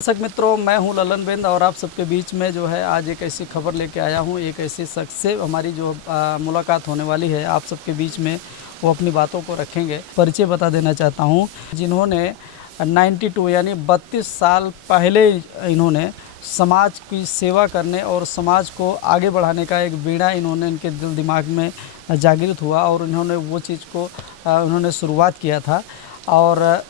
दर्शक मित्रों, मैं हूं ललन बेंद और आप सबके बीच में जो है आज एक ऐसी खबर लेके आया हूं। एक ऐसे शख्स से हमारी जो मुलाकात होने वाली है आप सबके बीच में, वो अपनी बातों को रखेंगे। परिचय बता देना चाहता हूं, जिन्होंने 92 यानी 32 साल पहले इन्होंने समाज की सेवा करने और समाज को आगे बढ़ाने का एक बीड़ा इन्होंने इनके दिल दिमाग में जागृत हुआ और इन्होंने वो चीज़ को उन्होंने शुरुआत किया था। और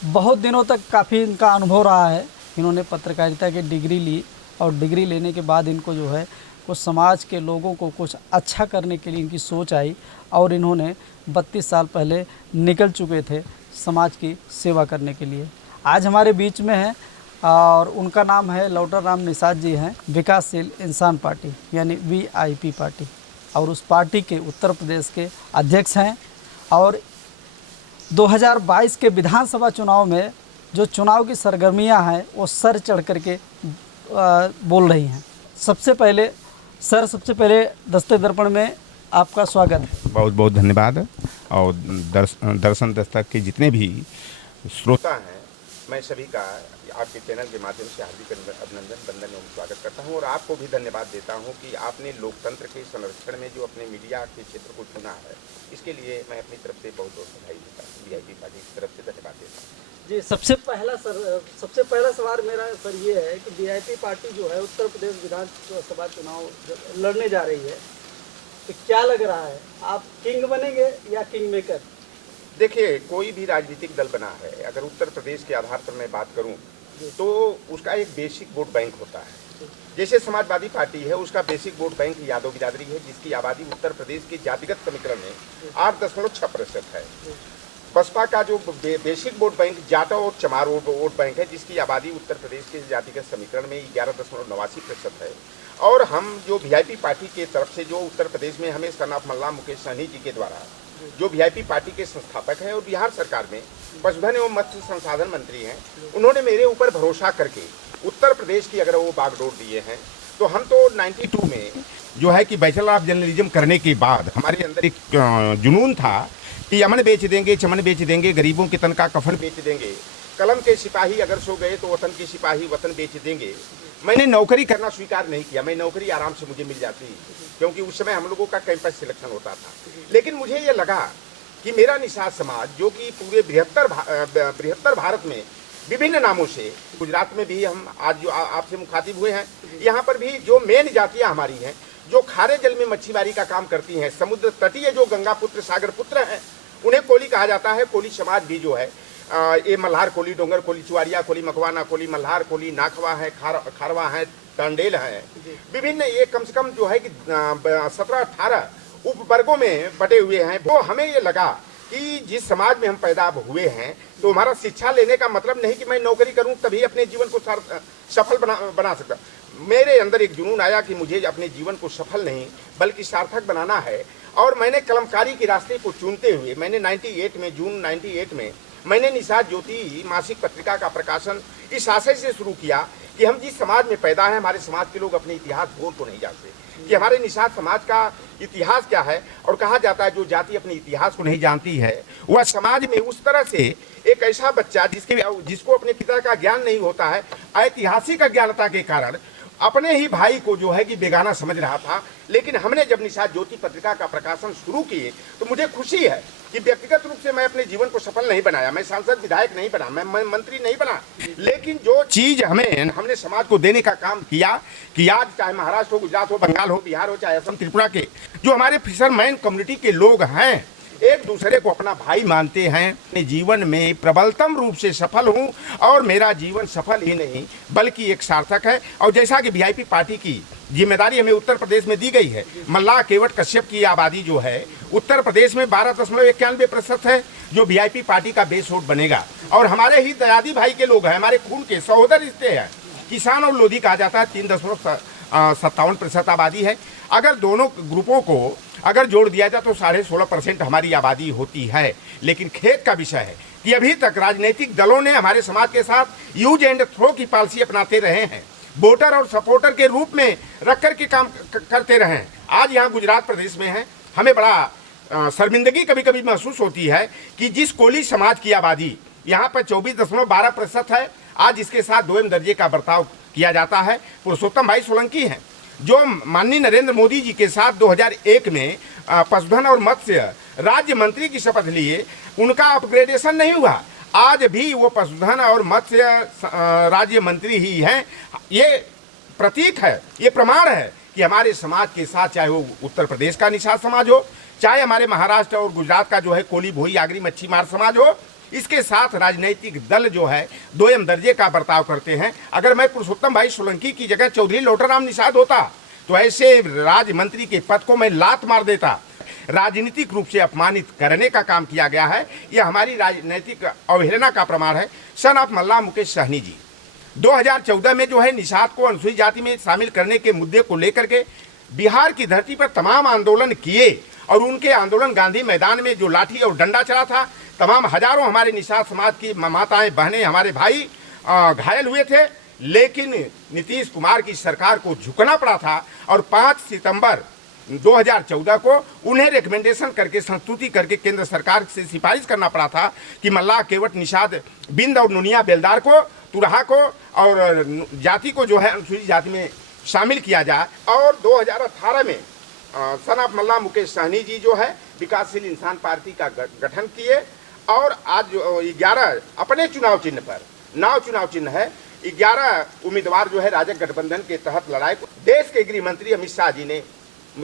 बहुत दिनों तक काफ़ी इनका अनुभव रहा है। इन्होंने पत्रकारिता की डिग्री ली और डिग्री लेने के बाद इनको जो है कुछ समाज के लोगों को कुछ अच्छा करने के लिए इनकी सोच आई और इन्होंने 32 साल पहले निकल चुके थे समाज की सेवा करने के लिए। आज हमारे बीच में है और उनका नाम है लौटर राम निषाद जी हैं। विकासशील इंसान पार्टी यानी VIP पार्टी और उस पार्टी के उत्तर प्रदेश के अध्यक्ष हैं। और 2022 के विधानसभा चुनाव में जो चुनाव की सरगर्मियां हैं वो सर चढ़ करके बोल रही हैं। सबसे पहले दस्ते दर्पण में आपका स्वागत है। बहुत बहुत धन्यवाद। और दर्शन दस्तक के जितने भी श्रोता हैं, मैं सभी का आपके चैनल के माध्यम से हार्दिक अभिनंदन, वंदन एवं स्वागत करता हूं। और आपको भी धन्यवाद देता हूं कि आपने लोकतंत्र के संरक्षण में जो अपने मीडिया के क्षेत्र को चुना है, इसके लिए मैं अपनी तरफ से बहुत बहुत बधाई देता हूँ। VIP पार्टी की तरफ से धन्यवाद देता हूँ जी। सबसे पहला सवाल मेरा सर ये है कि VIP पार्टी जो है उत्तर प्रदेश विधानसभा चुनाव लड़ने जा रही है, तो क्या लग रहा है, आप किंग बनेंगे या किंग मेकर? देखिए, कोई भी राजनीतिक दल बना है, अगर उत्तर प्रदेश के आधार पर मैं बात करूं तो उसका एक बेसिक वोट बैंक होता है। जैसे समाजवादी पार्टी है, उसका बेसिक वोट बैंक यादव बिरादरी है, जिसकी आबादी उत्तर प्रदेश के जातिगत समीकरण में 8.6% है। बसपा का जो बेसिक वोट बैंक जाटव और चमार वोट बैंक है, जिसकी आबादी उत्तर प्रदेश के जातिगत समीकरण में 11.89% है। और हम जो VIP पार्टी के तरफ से जो उत्तर प्रदेश में हमें सन ऑफ मल्ला मुकेश सहनी जी के द्वारा जो VIP पार्टी के संस्थापक हैं और बिहार सरकार में पशुधन एवं मत्स्य संसाधन मंत्री हैं, उन्होंने मेरे ऊपर भरोसा करके उत्तर प्रदेश की अगर वो बागडोर दिए हैं, तो हम तो 92 में जो है कि बैचलर ऑफ जर्नलिज्म करने के बाद हमारे अंदर एक जुनून था कि अमन बेच देंगे, चमन बेच देंगे, गरीबों के तन का कफन बेच देंगे, कलम के सिपाही अगर सो गए तो वतन के सिपाही वतन बेच देंगे। मैंने नौकरी करना स्वीकार नहीं किया। मैं नौकरी आराम से मुझे मिल जाती, क्योंकि उस समय हम लोगों का कैंपस सिलेक्शन होता था। लेकिन मुझे ये लगा कि मेरा निषाद समाज, जो कि पूरे बृहत्तर भारत में विभिन्न नामों से, गुजरात में भी हम आज जो आपसे मुखातिब हुए हैं, यहाँ पर भी जो मेन जातियाँ हमारी हैं, जो खारे जल में मच्छीमारी का काम करती हैं, समुद्र तटीय जो गंगा पुत्र सागर पुत्र हैं, उन्हें कोली कहा जाता है। कोली समाज भी जो है ये मल्हार कोली, डोंगर कोली, चुआड़िया कोली, मकवाना कोली, मल्हार कोली, नाखवा है, खारवा है, टांडेल है, विभिन्न ये कम से कम जो है कि 17-18 उपवर्गों में बटे हुए हैं। तो हमें ये लगा कि जिस समाज में हम पैदा हुए हैं, तो हमारा शिक्षा लेने का मतलब नहीं कि मैं नौकरी करूं तभी अपने जीवन को सफल बना सकता। मेरे अंदर एक जुनून आया कि मुझे अपने जीवन को सफल नहीं बल्कि सार्थक बनाना है। और मैंने कलमकारी के रास्ते को चुनते हुए मैंने जून 98 में मैंने निषाद ज्योति मासिक पत्रिका का प्रकाशन इस आशय से शुरू किया कि हम जिस समाज में पैदा हैं, हमारे समाज के लोग अपने इतिहास भूल को नहीं जानते कि हमारे निषाद समाज का इतिहास क्या है। और कहा जाता है जो जाति अपने इतिहास को नहीं जानती है, वह समाज में उस तरह से एक ऐसा बच्चा जिसको अपने पिता का ज्ञान नहीं होता है, ऐतिहासिक अज्ञानता के कारण अपने ही भाई को जो है कि बेगाना समझ रहा था। लेकिन हमने जब निषाद ज्योति पत्रिका का प्रकाशन शुरू किए तो मुझे खुशी है कि व्यक्तिगत रूप से मैं अपने जीवन को सफल नहीं बनाया, मैं सांसद विधायक नहीं बना, मैं मंत्री नहीं बना, लेकिन जो चीज हमने समाज को देने का काम किया कि आज चाहे महाराष्ट्र हो, गुजरात हो, बंगाल हो, बिहार हो, चाहे असम, त्रिपुरा के जो हमारे फिशरमैन कम्युनिटी के लोग हैं, एक दूसरे को अपना भाई मानते हैं। अपने जीवन में प्रबलतम रूप से सफल हूं और मेरा जीवन सफल ही नहीं बल्कि एक सार्थक है। और जैसा कि VIP पार्टी की जिम्मेदारी हमें उत्तर प्रदेश में दी गई है, मल्लाह केवट कश्यप की आबादी जो है उत्तर प्रदेश में 12.91% है, जो VIP पार्टी का बेस वोट बनेगा। और हमारे ही दयादी भाई के लोग हैं, हमारे खून के सहोदर रिश्ते हैं। किसान और लोधी कहा जाता है, 3.57% आबादी है। अगर दोनों ग्रुपों को अगर जोड़ दिया जाए तो 16.5% हमारी आबादी होती है। लेकिन खेद का विषय है कि अभी तक राजनीतिक दलों ने हमारे समाज के साथ यूज एंड थ्रो की पॉलिसी अपनाते रहे हैं, वोटर और सपोर्टर के रूप में रख कर के काम करते रहे हैं। आज यहाँ गुजरात प्रदेश में है, हमें बड़ा शर्मिंदगी कभी कभी महसूस होती है कि जिस कोली समाज की आबादी यहाँ पर 24.12% है, आज इसके साथ दोयम दर्जे का बर्ताव किया जाता है। पुरुषोत्तम भाई सोलंकी हैं जो माननीय नरेंद्र मोदी जी के साथ 2001 में पशुधन और मत्स्य राज्य मंत्री की शपथ लिए, उनका अपग्रेडेशन नहीं हुआ। आज भी वो पशुधन और मत्स्य राज्य मंत्री ही हैं। ये प्रतीक है, ये प्रमाण है कि हमारे समाज के साथ, चाहे वो उत्तर प्रदेश का निषाद समाज हो, चाहे हमारे महाराष्ट्र और गुजरात का जो है कोली भोई आगरी मच्छीमार समाज हो, इसके साथ राजनीतिक दल जो है दोयम दर्जे का बर्ताव करते हैं। अगर मैं पुरुषोत्तम भाई सोलंकी की जगह चौधरी लोटाराम निषाद होता तो ऐसे राज्य मंत्री के पद को मैं लात मार देता। राजनीतिक रूप से अपमानित करने का काम किया गया है, यह हमारी राजनीतिक अवहेलना का प्रमाण है। सन ऑफ मल्ला मुकेश सहनी जी 2014 में जो है निषाद को अनुसूचित जाति में शामिल करने के मुद्दे को लेकर के बिहार की धरती पर तमाम आंदोलन किए और उनके आंदोलन गांधी मैदान में जो लाठी और डंडा चला था, तमाम हजारों हमारे निषाद समाज की माताएं बहनें हमारे भाई घायल हुए थे। लेकिन नीतीश कुमार की सरकार को झुकना पड़ा था और 5 सितंबर 2014 को उन्हें रिकमेंडेशन करके संस्तुति करके केंद्र सरकार से सिफारिश करना पड़ा था कि मल्लाह केवट निषाद बिंद और नुनिया बेलदार को, तुरहा को और जाति को जो है अनुसूचित जाति में शामिल किया जाए। और 2018 में सन ऑफ मल्ला मुकेश सहनी जी जो है विकासशील इंसान पार्टी का गठन किए और आज 11 अपने चुनाव चिन्ह पर, नाव चुनाव चिन्ह है, 11 उम्मीदवार जो है राजग गठबंधन के तहत लड़ाई। देश के गृह मंत्री अमित शाह जी ने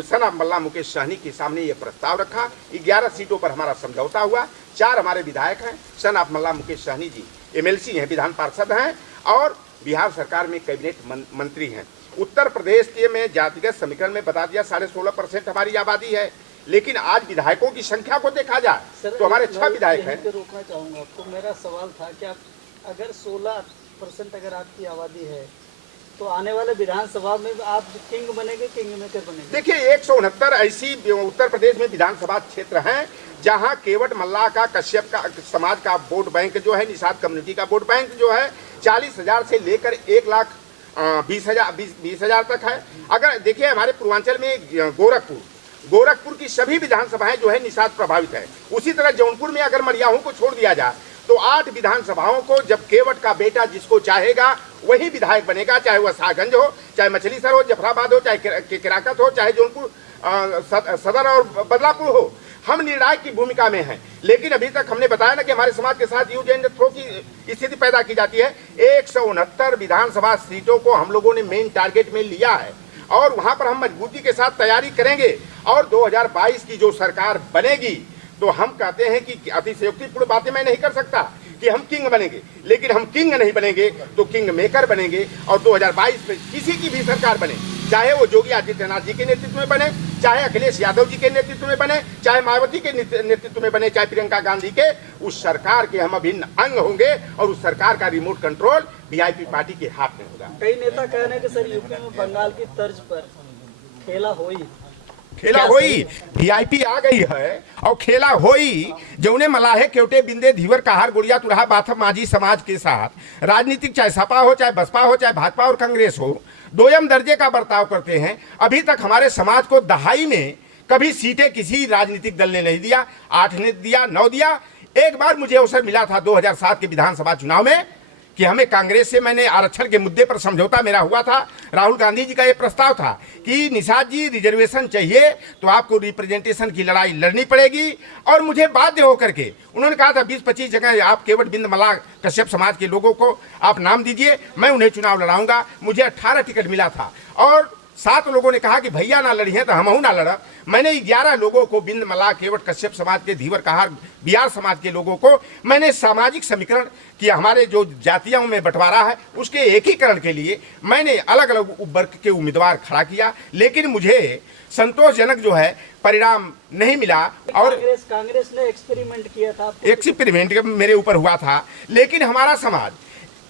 सन ऑफ मल्ला मुकेश सहनी के सामने ये प्रस्ताव रखा। 11 सीटों पर हमारा समझौता हुआ। 4 हमारे विधायक हैं। Son of Mallah Mukesh Sahani ji MLC हैं, विधान पार्षद हैं और बिहार सरकार में कैबिनेट मंत्री हैं। उत्तर प्रदेश के में जातिगत समीकरण में बता दिया 16.5% हमारी आबादी है, लेकिन आज विधायकों की संख्या को देखा जाए तो हमारे 6 विधायक हैं। रोकना चाहूँगा आपको। मेरा सवाल था कि आप अगर 16% अगर आपकी आबादी है तो आने वाले विधानसभा में आप किंग बनेंगे, किंग मेकर बनेंगे? देखिए 169 ऐसी उत्तर प्रदेश में विधानसभा क्षेत्र हैं जहां केवट मल्लाह का, कश्यप का समाज का वोट बैंक जो है, निषाद कम्युनिटी का वोट बैंक जो है 40,000 से लेकर 1,20,000 तक है। अगर देखिए हमारे पूर्वांचल में गोरखपुर की सभी विधानसभाएं जो है निषाद प्रभावित है। उसी तरह जौनपुर में अगर मरियाहू को छोड़ दिया जाए तो 8 विधानसभाओं को जब केवट का बेटा जिसको चाहेगा वही विधायक बनेगा, चाहे वह साहगंज हो, चाहे मछलीसर हो, जफराबाद हो, चाहे केराकत हो, चाहे जौनपुर सदर और बदलापुर हो। हम निर्णायक की भूमिका में हैं, लेकिन अभी तक हमने बताया ना कि हमारे समाज के साथ यूज एंड थ्रो की स्थिति पैदा की जाती है। 169 विधानसभा सीटों को हम लोगों ने मेन टारगेट में लिया है और वहां पर हम मजबूती के साथ तैयारी करेंगे। और 2022 की जो सरकार बनेगी तो हम कहते हैं कि अतिशयोक्तिपूर्ण बातें मैं नहीं कर सकता कि हम किंग बनेंगे, लेकिन हम किंग नहीं बनेंगे तो किंग मेकर बनेंगे। और 2022 में किसी की भी सरकार बने, चाहे वो योगी आदित्यनाथ जी के नेतृत्व में बने, चाहे अखिलेश यादव जी के नेतृत्व में बने, चाहे मायावती के नेतृत्व में बने, चाहे प्रियंका गांधी के, उस सरकार के हम अभिन्न अंग होंगे और उस सरकार का रिमोट कंट्रोल वीआईपी पार्टी के हाथ में होगा। कई नेता कह रहे हैं कि सर यूपी में बंगाल की तर्ज पर खेला होई वीआईपी आ गई है और खेला होई जौने मलाहे केवटे बिंदे धीवर कहार गुड़िया तुरहा बाथम माझी समाज के साथ राजनीतिक, चाहे सपा हो, चाहे बसपा हो, चाहे भाजपा और कांग्रेस हो, दोयम दर्जे का बर्ताव करते हैं। अभी तक हमारे समाज को दहाई में कभी सीटें किसी राजनीतिक दल ने नहीं दिया। 8 ने दिया, 9 दिया। एक बार मुझे अवसर मिला था 2007 के विधानसभा चुनाव में कि हमें कांग्रेस से मैंने आरक्षण के मुद्दे पर समझौता मेरा हुआ था। राहुल गांधी जी का ये प्रस्ताव था कि निषाद जी रिजर्वेशन चाहिए तो आपको रिप्रेजेंटेशन की लड़ाई लड़नी पड़ेगी। और मुझे बाध्य होकर के उन्होंने कहा था 20-25 जगह आप केवट बिंद मल्लाह कश्यप समाज के लोगों को आप नाम दीजिए, मैं उन्हें चुनाव लड़ाऊंगा। मुझे 18 टिकट मिला था और 7 लोगों ने कहा कि भैया ना लड़ी हैं तो हमहू ना लड़ा। मैंने 11 लोगों को, बिंद मल्लाह केवट कश्यप समाज के, धीवर कहार बिहार समाज के लोगों को मैंने सामाजिक समीकरण किया। हमारे जो जातियों में बंटवारा है उसके एकीकरण के लिए मैंने अलग अलग वर्ग के उम्मीदवार खड़ा किया, लेकिन मुझे संतोषजनक जो है परिणाम नहीं मिला। और कांग्रेस ने एक्सपेरिमेंट किया था, एक्सपेरिमेंट मेरे ऊपर हुआ था। लेकिन हमारा समाज,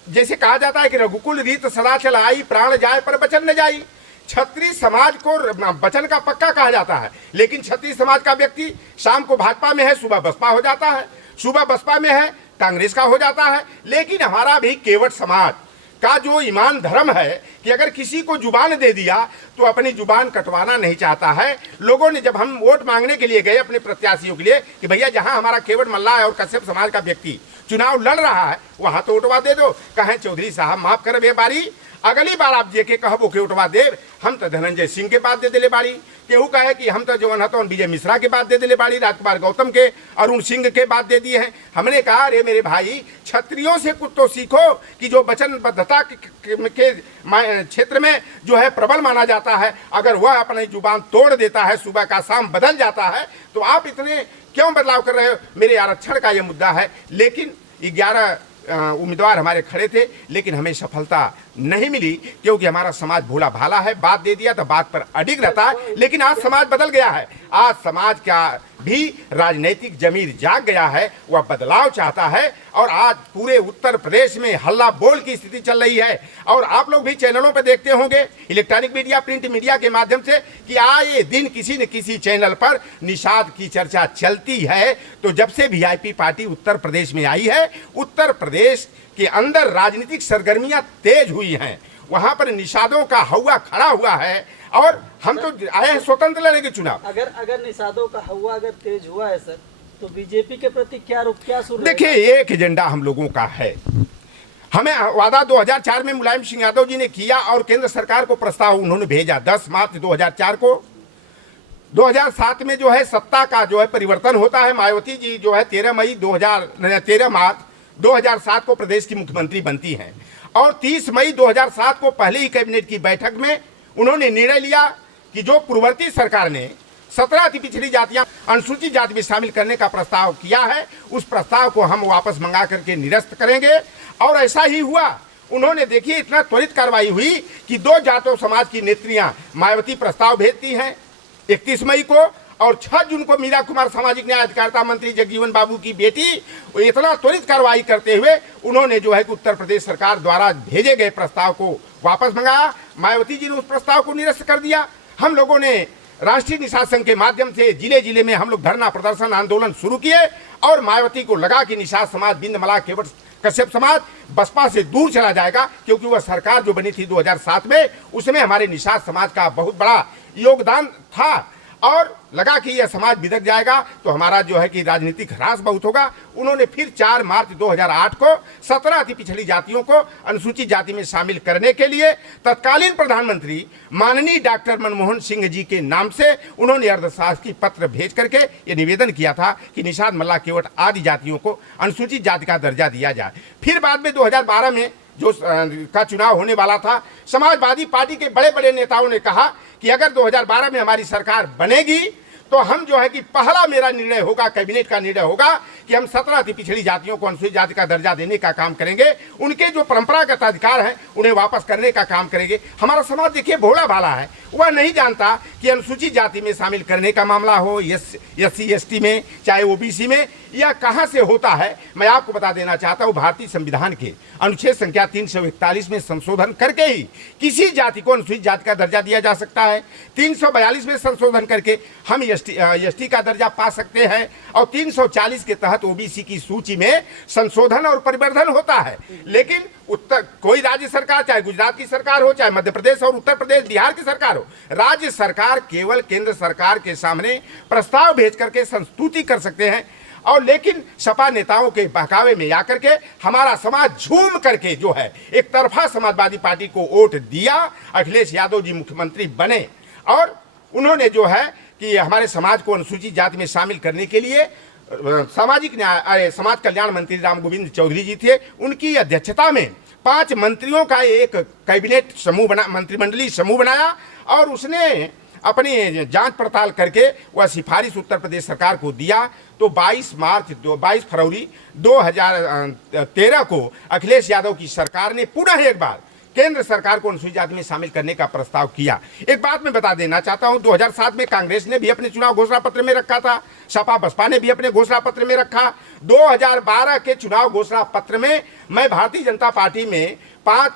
जैसे कहा जाता है कि रघुकुल रीत सदा चलाई, प्राण जाए पर बचन न जाई। क्षत्रिय समाज को वचन का पक्का कहा जाता है, लेकिन क्षत्रिय समाज का व्यक्ति शाम को भाजपा में है, सुबह बसपा हो जाता है, सुबह बसपा में है कांग्रेस का हो जाता है। लेकिन हमारा भी केवट समाज का जो ईमान धर्म है कि अगर किसी को जुबान दे दिया तो अपनी जुबान कटवाना नहीं चाहता है। लोगों ने जब हम वोट मांगने के लिए गए अपने प्रत्याशियों के लिए कि भैया जहां हमारा केवट मल्लाह और कश्यप समाज का व्यक्ति चुनाव लड़ रहा है वहां तो उठवा दे दो। कहें चौधरी साहब माफ करबे बारी, अगली बार आप जेके कहबो के उठवा देव, हम तो धनंजय सिंह के बात दे दिले बाड़ी। केहू कहे कि हम तो जवन हतो विजय मिश्रा के बात दे दिले बाड़ी, राजकुमार गौतम के, अरुण सिंह के बात दे दिए हैं। हमने कहा अरे मेरे भाई क्षत्रियों से कुछ तो सीखो कि जो वचनबद्धता के क्षेत्र में जो है प्रबल माना जाता है, अगर वह अपनी जुबान तोड़ देता है, सुबह का शाम बदल जाता है, तो आप इतने क्यों बदलाव कर रहे हो? मेरे आरक्षण का यह मुद्दा है। लेकिन 11 उम्मीदवार हमारे खड़े थे, लेकिन हमें सफलता नहीं मिली क्योंकि हमारा समाज भोला भाला है। बात दे दिया तो बात पर अडिग रहता है। लेकिन आज समाज बदल गया है, आज समाज का भी राजनीतिक जमीर जाग गया है, वह बदलाव चाहता है। और आज पूरे उत्तर प्रदेश में हल्ला बोल की स्थिति चल रही है। और आप लोग भी चैनलों पर देखते होंगे, इलेक्ट्रॉनिक मीडिया, प्रिंट मीडिया के माध्यम से, कि आए दिन किसी न किसी चैनल पर निषाद की चर्चा चलती है। तो जब से वीआईपी पार्टी उत्तर प्रदेश में आई है, उत्तर प्रदेश के अंदर राजनीतिक सरगर्मियां तेज हुई हैं, वहां पर निषादों का हवा खड़ा हुआ है। और हम तो आए हैं स्वतंत्र लड़ेंगे चुनाव। अगर निषादों का हवा अगर तेज हुआ है सर, तो बीजेपी के प्रति क्या रुख, क्या सुर? देखिए, एक एजेंडा हम लोगों का है। हमें वादा 2004 में मुलायम सिंह यादव जी ने किया और केंद्र सरकार को प्रस्ताव उन्होंने भेजा 10 मार्च 2004 को। 2007 में जो है सत्ता का जो है परिवर्तन होता है। मायावती जी जो है 13 मार्च 2007 को प्रदेश की मुख्यमंत्री बनती हैं और 30 मई 2007 को पहले ही कैबिनेट की बैठक में उन्होंने निर्णय लिया कि जो पूर्ववर्ती सरकार ने 17 अति पिछड़ी जातियां अनुसूचित जाति में शामिल करने का प्रस्ताव किया है, उस प्रस्ताव को हम वापस मंगा करके निरस्त करेंगे। और ऐसा ही हुआ। उन्होंने देखिए इतना त्वरित कार्रवाई हुई कि 2 जाटों समाज की नेत्रियां मायावती प्रस्ताव भेजती हैं 31 मई को, और 6 जून को मीरा कुमार सामाजिक न्याय अधिकारिता मंत्री जगजीवन बाबू की बेटी, इतना त्वरित कार्रवाई करते हुए उन्होंने जो है कि उत्तर प्रदेश सरकार द्वारा भेजे गए प्रस्ताव को वापस मंगाया। मायावती जी ने उस प्रस्ताव को निरस्त कर दिया। हम लोगों ने राष्ट्रीय निषाद संघ के माध्यम से जिले जिले में हम लोग धरना प्रदर्शन आंदोलन शुरू किए और मायावती को लगा कि निषाद समाज, बिंद मलाह, केवट कश्यप समाज बसपा से दूर चला जाएगा, क्योंकि वह सरकार जो बनी थी 2007 में, उसमें हमारे निषाद समाज का बहुत बड़ा योगदान था। और लगा कि यह समाज बिदक जाएगा तो हमारा जो है कि राजनीतिक ह्रास बहुत होगा। उन्होंने फिर 4 मार्च 2008 को 17 अति पिछड़ी जातियों को अनुसूचित जाति में शामिल करने के लिए तत्कालीन प्रधानमंत्री माननीय डॉक्टर मनमोहन सिंह जी के नाम से उन्होंने अर्धशासकीय पत्र भेज करके ये निवेदन किया था कि निषाद, मल्लाह, केवट आदि जातियों को अनुसूचित जाति का दर्जा दिया जाए। फिर बाद में 2012 में जो का चुनाव होने वाला था, समाजवादी पार्टी के बड़े बड़े नेताओं ने कहा कि अगर 2012 में हमारी सरकार बनेगी तो हम जो है कि पहला मेरा निर्णय होगा, कैबिनेट का निर्णय होगा कि हम 17 अति पिछड़ी जातियों को अनुसूचित जाति का दर्जा देने का काम करेंगे, उनके जो परंपरागत अधिकार हैं उन्हें वापस करने का काम करेंगे। हमारा समाज देखिए भोला भाला है, वह नहीं जानता कि अनुसूचित जाति में शामिल करने का मामला हो SC ST में, चाहे OBC में, यह कहाँ से होता है। मैं आपको बता देना चाहता हूँ, भारतीय संविधान के अनुच्छेद संख्या 341 में संशोधन करके ही किसी जाति को अनुसूचित जाति का दर्जा दिया जा सकता है। 342 में संशोधन करके हम ST का दर्जा पा सकते हैं और 340 के तहत OBC की सूची में संशोधन और परिवर्धन होता है। लेकिन कोई राज्य सरकार, चाहे गुजरात की सरकार हो, चाहे मध्य प्रदेश और उत्तर प्रदेश, बिहार की सरकार हो, राज्य सरकार केवल केंद्र सरकार के सामने प्रस्ताव भेज करके संस्तुति कर सकते हैं। और लेकिन सपा नेताओं के बहकावे में आकर के हमारा समाज झूम करके जो है एक तरफा समाजवादी पार्टी को वोट दिया, अखिलेश यादव जी मुख्यमंत्री बने और उन्होंने जो है कि हमारे समाज को अनुसूचित जाति में शामिल करने के लिए सामाजिक न्याय, समाज कल्याण मंत्री राम गोविंद चौधरी जी थे, उनकी अध्यक्षता में 5 मंत्रियों का एक कैबिनेट समूह बना, मंत्रिमंडलीय समूह बनाया और उसने अपनी जांच पड़ताल करके वह सिफारिश उत्तर प्रदेश सरकार को दिया। तो 22 फरवरी 2013 को अखिलेश यादव की सरकार ने पुनः एक बार केंद्र सरकार को अनुसूचित जाति में शामिल करने का प्रस्ताव किया। एक बात मैं बता देना चाहता हूं, 2007 में कांग्रेस ने भी अपने चुनाव घोषणा पत्र में रखा था, सपा बसपा ने भी अपने घोषणा पत्र में रखा। 2012 के चुनाव घोषणा पत्र में मैं भारतीय जनता पार्टी में 5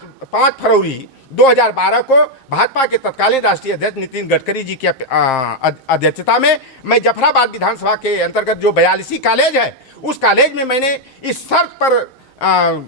फरवरी 2012 को भाजपा के तत्कालीन राष्ट्रीय अध्यक्ष नितिन गडकरी जी की अध्यक्षता में मैं जफराबाद विधानसभा के अंतर्गत जो 42 कॉलेज है, उस कॉलेज में मैंने इस शर्त पर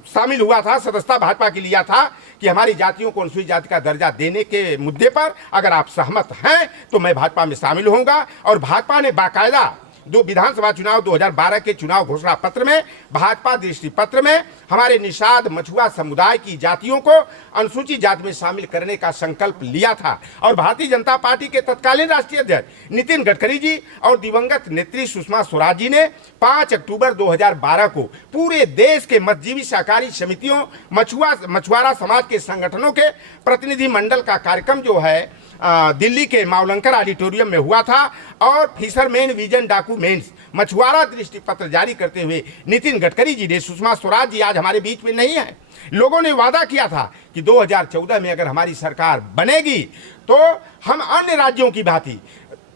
शामिल हुआ था, सदस्यता भाजपा की लिया था कि हमारी जातियों को अनुसूचित जाति का दर्जा देने के मुद्दे पर अगर आप सहमत हैं तो मैं भाजपा में शामिल होऊंगा। और भाजपा ने बाकायदा दो विधानसभा चुनाव 2012 के चुनाव घोषणा पत्र में, भाजपा दृष्टि पत्र में हमारे निषाद मछुआ समुदाय की जातियों को अनुसूचित जाति में शामिल करने का संकल्प लिया था। और भारतीय जनता पार्टी के तत्कालीन राष्ट्रीय अध्यक्ष नितिन गडकरी जी और दिवंगत नेत्री सुषमा स्वराज जी ने 5 अक्टूबर 2012 को पूरे देश के मत्स्यजीवी सहकारी समितियों, मछुआरा समाज के संगठनों के प्रतिनिधि मंडल का कार्यक्रम जो है दिल्ली के मावलंकर ऑडिटोरियम में हुआ था। और फिशरमैन विजन डॉक्यूमेंट्स मछुआरा दृष्टि पत्र जारी करते हुए नितिन गडकरी जी ने, सुषमा स्वराज जी आज हमारे बीच में नहीं है, लोगों ने वादा किया था कि 2014 में अगर हमारी सरकार बनेगी तो हम अन्य राज्यों की भांति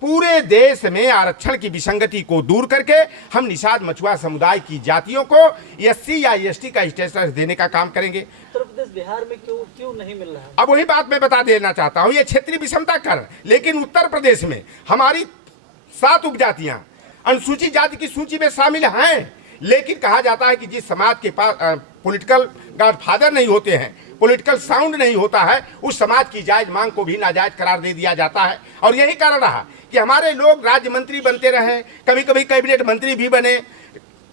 पूरे देश में आरक्षण की विसंगति को दूर करके हम निषाद मछुआ समुदाय की जातियों को एससी या एसटी का स्टेटस देने का काम करेंगे। उत्तर प्रदेश बिहार में क्यों नहीं मिल रहा है? अब वही बात मैं बता देना चाहता हूं, ये क्षेत्रीय विषमता कर, लेकिन उत्तर प्रदेश में हमारी 7 उपजातियां अनुसूचित जाति की सूची में शामिल हैं, लेकिन कहा जाता है कि जिस समाज के पास पॉलिटिकल गॉडफादर नहीं होते हैं, पॉलिटिकल साउंड नहीं होता है, उस समाज की जायज मांग को भी नाजायज करार दे दिया जाता है। और यही कारण रहा कि हमारे लोग राज्य मंत्री बनते रहे, कभी कभी कैबिनेट मंत्री भी बने।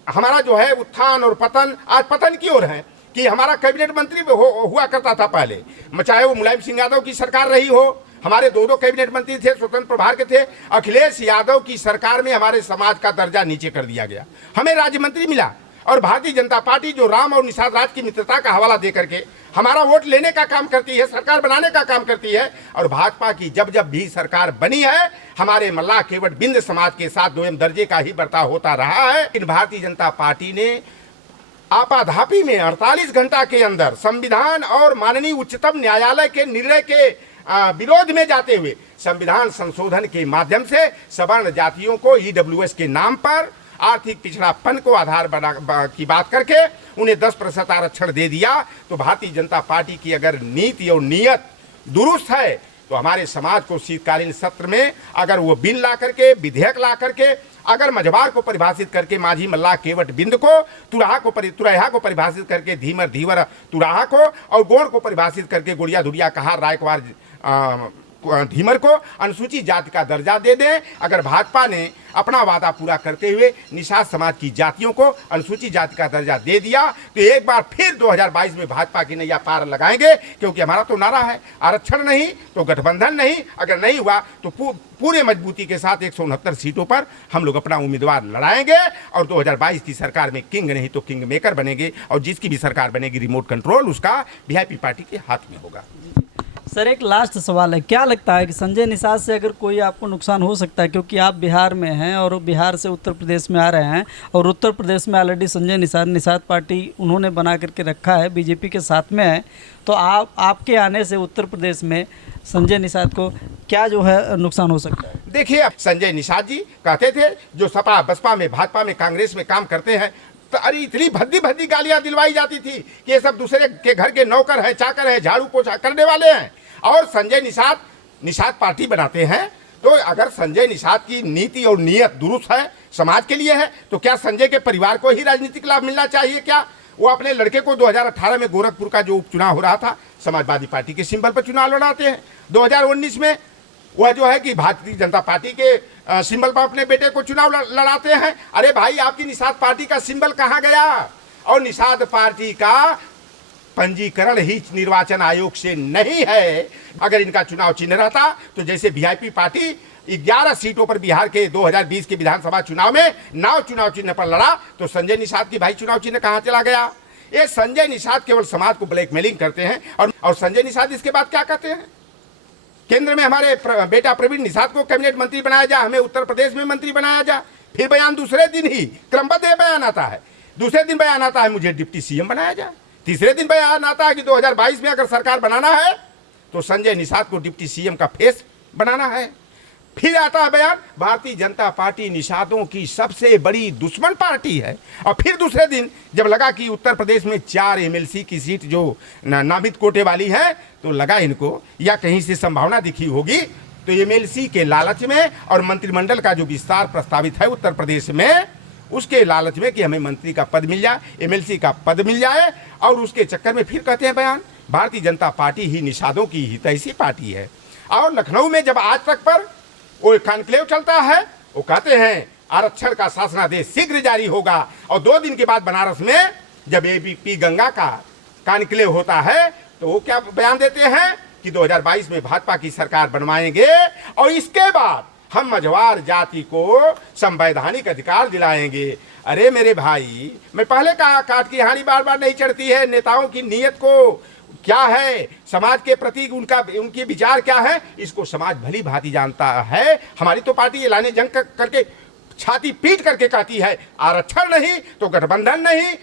हमारा जो है उत्थान और पतन, आज पतन की ओर है कि हमारा कैबिनेट मंत्री हुआ करता था पहले, चाहे वो मुलायम सिंह यादव की सरकार रही हो, हमारे 2 कैबिनेट मंत्री थे, स्वतंत्र प्रभार के थे। अखिलेश यादव की सरकार में हमारे समाज का दर्जा नीचे कर दिया गया, हमें राज्य मंत्री मिला। और भारतीय जनता पार्टी जो राम और निषाद राज की मित्रता का हवाला दे करके हमारा वोट लेने का काम करती है, सरकार बनाने का काम करती है। और भाजपा की जब जब भी सरकार बनी है, हमारे मल्लाह केवट बिंद समाज के साथ 2 दर्जे का ही बर्ताव होता रहा है। लेकिन भारतीय जनता पार्टी ने आपाधापी में 48 घंटा के अंदर संविधान और माननीय उच्चतम न्यायालय के निर्णय के विरोध में जाते हुए संविधान संशोधन के माध्यम से सवर्ण जातियों को ईडब्ल्यूएस के नाम पर आर्थिक पिछड़ापन को आधार की बात करके उन्हें 10% आरक्षण दे दिया। तो भारतीय जनता पार्टी की अगर नीति और नीयत दुरुस्त है तो हमारे समाज को शीतकालीन सत्र में अगर वो बिल ला करके, विधेयक ला करके, अगर मझबार को परिभाषित करके माझी मल्लाह केवट बिंद को, तुराहा को परिभाषित करके धीमर धीवर तुराहा को, और गोड़ को परिभाषित करके गोड़िया धुरिया कहार रायकवार धीमर को अनुसूचित जाति का दर्जा दे दें। अगर भाजपा ने अपना वादा पूरा करते हुए निषाद समाज की जातियों को अनुसूचित जाति का दर्जा दे दिया तो एक बार फिर 2022 में भाजपा की नैया पार लगाएंगे, क्योंकि हमारा तो नारा है आरक्षण नहीं तो गठबंधन नहीं। अगर नहीं हुआ तो पूरे मजबूती के साथ 169 सीटों पर हम लोग अपना उम्मीदवार लड़ाएंगे और 2022 की सरकार में किंग नहीं तो किंग मेकर बनेंगे। और जिसकी भी सरकार बनेगी रिमोट कंट्रोल उसका वीआईपी पार्टी के हाथ में होगा। सर, एक लास्ट सवाल है, क्या लगता है कि संजय निषाद से अगर कोई आपको नुकसान हो सकता है, क्योंकि आप बिहार में हैं और बिहार से उत्तर प्रदेश में आ रहे हैं और उत्तर प्रदेश में ऑलरेडी संजय निषाद पार्टी उन्होंने बना करके रखा है, बीजेपी के साथ में है, तो आपके आने से उत्तर प्रदेश में संजय निषाद को क्या जो है नुकसान हो सकता है? देखिए, अब संजय निषाद जी कहते थे जो सपा बसपा में, भाजपा में, कांग्रेस में काम करते हैं, तो अरे इतनी भद्दी भद्दी गालियां दिलवाई जाती थी कि ये सब दूसरे के घर के नौकर है, चाकर है, झाड़ू पोछा करने वाले हैं। और संजय निषाद पार्टी बनाते हैं। तो अगर संजय निषाद की नीति और नीयत दुरुस्त है, समाज के लिए है, तो क्या संजय के परिवार को ही राजनीतिक लाभ मिलना चाहिए? क्या वो अपने लड़के को 2018 में गोरखपुर का जो उपचुनाव हो रहा था समाजवादी पार्टी के सिंबल पर चुनाव लड़ाते हैं, 2019 में वह जो है कि भारतीय जनता पार्टी के सिंबल पर अपने बेटे को चुनाव लड़ाते हैं। अरे भाई, आपकी निषाद पार्टी का सिंबल कहाँ गया? और निषाद पार्टी का पंजीकरण ही निर्वाचन आयोग से नहीं है। अगर इनका चुनाव चिन्ह रहता तो जैसे वीआईपी पार्टी 11 सीटों पर बिहार के 2020 के विधानसभा चुनाव में चुनाव चिन्ह पर लड़ा, तो संजय निषाद की भाई चुनाव चिन्ह कहां चला गया? ये संजय निषाद केवल समाज को ब्लैकमेलिंग करते हैं। और संजय निषाद इसके बाद क्या कहते हैं? केंद्र में हमारे बेटा प्रवीण निषाद को कैबिनेट मंत्री बनाया जा, हमें उत्तर प्रदेश में मंत्री बनाया जा। फिर बयान दूसरे दिन ही क्रमबद्ध बयान आता है, दूसरे दिन बयान आता है मुझे डिप्टी सीएम बनाया जा, तीसरे दिन बयान आता है कि 2022 में अगर सरकार बनाना है तो संजय निषाद को डिप्टी सीएम का फेस बनाना है। फिर आता है बयान भारतीय जनता पार्टी निषादों की सबसे बड़ी दुश्मन पार्टी है। और फिर दूसरे दिन जब लगा कि उत्तर प्रदेश में 4 एमएलसी की सीट जो नामित कोटे वाली है, तो लगा इनको या कहीं से संभावना दिखी होगी, तो एमएलसी के लालच में और मंत्रिमंडल का जो विस्तार प्रस्तावित है उत्तर प्रदेश में, उसके लालच में कि हमें मंत्री का पद मिल जाए, एमएलसी का पद मिल जाए, और उसके चक्कर में फिर कहते हैं बयान भारतीय जनता पार्टी ही निषादों की हितैषी पार्टी है। और लखनऊ में जब आज तक पर वो कॉन्क्लेव चलता है, वो कहते हैं आरक्षण का शासनादेश शीघ्र जारी होगा। और 2 दिन के बाद बनारस में जब एबीपी गंगा का कॉन्क्लेव होता है तो वो क्या बयान देते हैं कि 2022 में भाजपा की सरकार बनवाएंगे और इसके बाद हम मझवार जाति को संवैधानिक अधिकार दिलाएंगे। अरे मेरे भाई, मैं पहले कहा काट की हानि बार बार नहीं चढ़ती है। नेताओं की नीयत को क्या है, समाज के प्रति उनके विचार क्या है, इसको समाज भली भांति जानता है। हमारी तो पार्टी ऐलाने जंग करके छाती पीट करके कहती है आरक्षण नहीं तो गठबंधन नहीं,